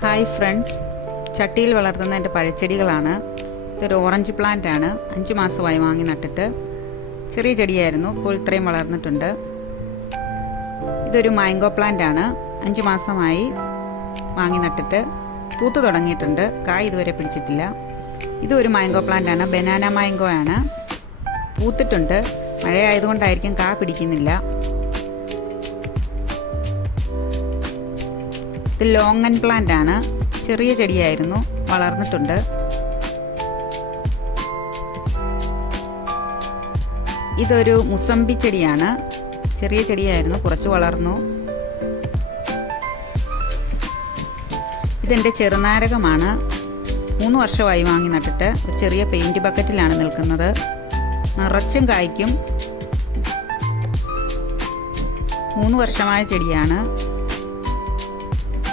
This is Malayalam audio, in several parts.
ഹായ് ഫ്രണ്ട്സ് ചട്ടിയിൽ വളർത്തുന്ന എന്റെ പഴച്ചെടികളാണ്. ഇതൊരു ഓറഞ്ച് പ്ലാന്റ് ആണ്. അഞ്ച് മാസമായി വാങ്ങി നട്ടിട്ട്. ചെറിയ ചെടിയായിരുന്നു. ഇപ്പോൾ ഇത്രയും വളർന്നിട്ടുണ്ട്. ഇതൊരു മാംഗോ പ്ലാന്റ് ആണ്. അഞ്ച് മാസമായി വാങ്ങി നട്ടിട്ട്. പൂത്ത് തുടങ്ങിയിട്ടുണ്ട്. കായ് ഇതുവരെ പിടിച്ചിട്ടില്ല. ഇതൊരു മാംഗോ പ്ലാന്റ് ആണ്. ബനാന മാംഗോ ആണ്. പൂത്തിട്ടുണ്ട്. മഴയായതുകൊണ്ടായിരിക്കും കാ പിടിക്കുന്നില്ല. ഇത് ആൻഡ് പ്ലാന്റ് ആണ്. ചെറിയ ചെടിയായിരുന്നു. വളർന്നിട്ടുണ്ട്. ഇതൊരു മുസമ്പി ചെടിയാണ്. ചെറിയ ചെടിയായിരുന്നു. കുറച്ച് വളർന്നു. ഇതെന്റെ ചെറുനാരകമാണ്. മൂന്ന് വർഷമായി വാങ്ങി നട്ടിട്ട് ഒരു ചെറിയ പെയിന്റ് ബക്കറ്റിലാണ് നിൽക്കുന്നത്. നിറച്ചും കായ്ക്കും. മൂന്ന് വർഷമായ ചെടിയാണ്.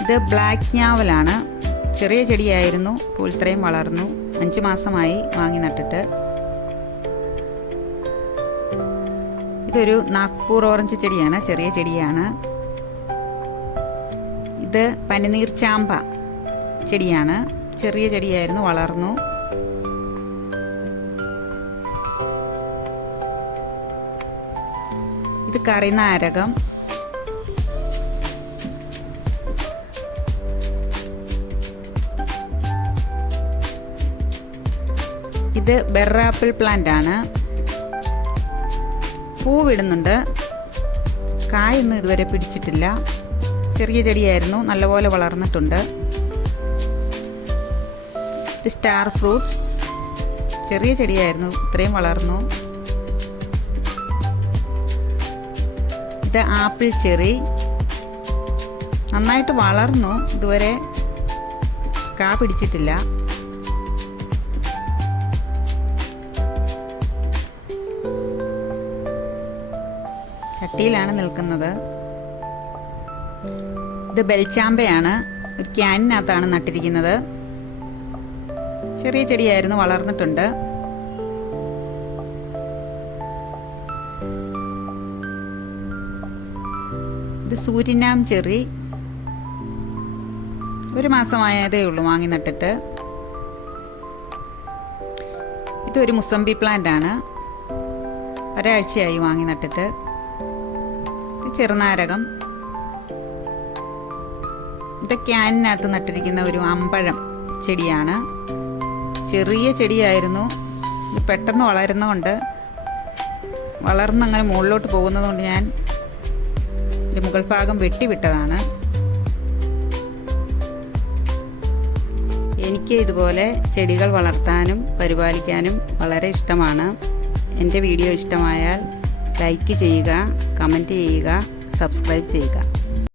ഇത് ബ്ലാക്ക് ഞാവലാണ്. ചെറിയ ചെടിയായിരുന്നു. ഇപ്പോൾ ഇത്രയും വളർന്നു. അഞ്ച് മാസമായി വാങ്ങി നട്ടിട്ട്. ഇതൊരു നാഗ്പൂർ ഓറഞ്ച് ചെടിയാണ്. ചെറിയ ചെടിയാണ്. ഇത് പനിനീർ ചാമ്പ ചെടിയാണ്. ചെറിയ ചെടിയായിരുന്നു വളർന്നു. ഇത് കറിനാരകം. ഇത് ബെറാപ്പിൾ പ്ലാന്റ് ആണ്. പൂവിടുന്നുണ്ട്. കായൊന്നും ഇതുവരെ പിടിച്ചിട്ടില്ല. ചെറിയ ചെടിയായിരുന്നു. നല്ലപോലെ വളർന്നിട്ടുണ്ട്. ഇത് സ്റ്റാർ ഫ്രൂട്ട് ചെറിയ ചെടിയായിരുന്നു. ഇത്രയും വളർന്നു. ഇത് ആപ്പിൾ ചെറി. നന്നായിട്ട് വളർന്നു. ഇതുവരെ കാ പിടിച്ചിട്ടില്ല. ചട്ടിയിലാണ് നിൽക്കുന്നത്. ഇത് ബെൽച്ചാമ്പയാണ് ഒരു ക്യാനിനകത്താണ് നട്ടിരിക്കുന്നത്. ചെറിയ ചെടിയായിരുന്നു വളർന്നിട്ടുണ്ട്. ഇത് സൂര്യനാം ചെറി. ഒരു മാസമായതേ ഉള്ളൂ വാങ്ങി നട്ടിട്ട്. ഇതൊരു മുസംബി പ്ലാന്റ് ആണ് ഒരാഴ്ചയായി വാങ്ങി നട്ടിട്ട്. ചെറുനാരകം. ഇത് ക്യാനിനകത്ത് നട്ടിരിക്കുന്ന ഒരു അമ്പഴം ചെടിയാണ്. ചെറിയ ചെടിയായിരുന്നു. പെട്ടെന്ന് വളരുന്നതുകൊണ്ട് വളർന്നങ്ങനെ മുകളിലോട്ട് പോകുന്നതുകൊണ്ട് ഞാൻ മുകൾ ഭാഗം വെട്ടിവിട്ടതാണ്. എനിക്ക് ഇതുപോലെ ചെടികൾ വളർത്താനും പരിപാലിക്കാനും വളരെ ഇഷ്ടമാണ്. എന്റെ വീഡിയോ ഇഷ്ടമായാൽ ലൈക്ക് ചെയ്യുക കമന്റ് ചെയ്യുക സബ്സ്ക്രൈബ് ചെയ്യുക.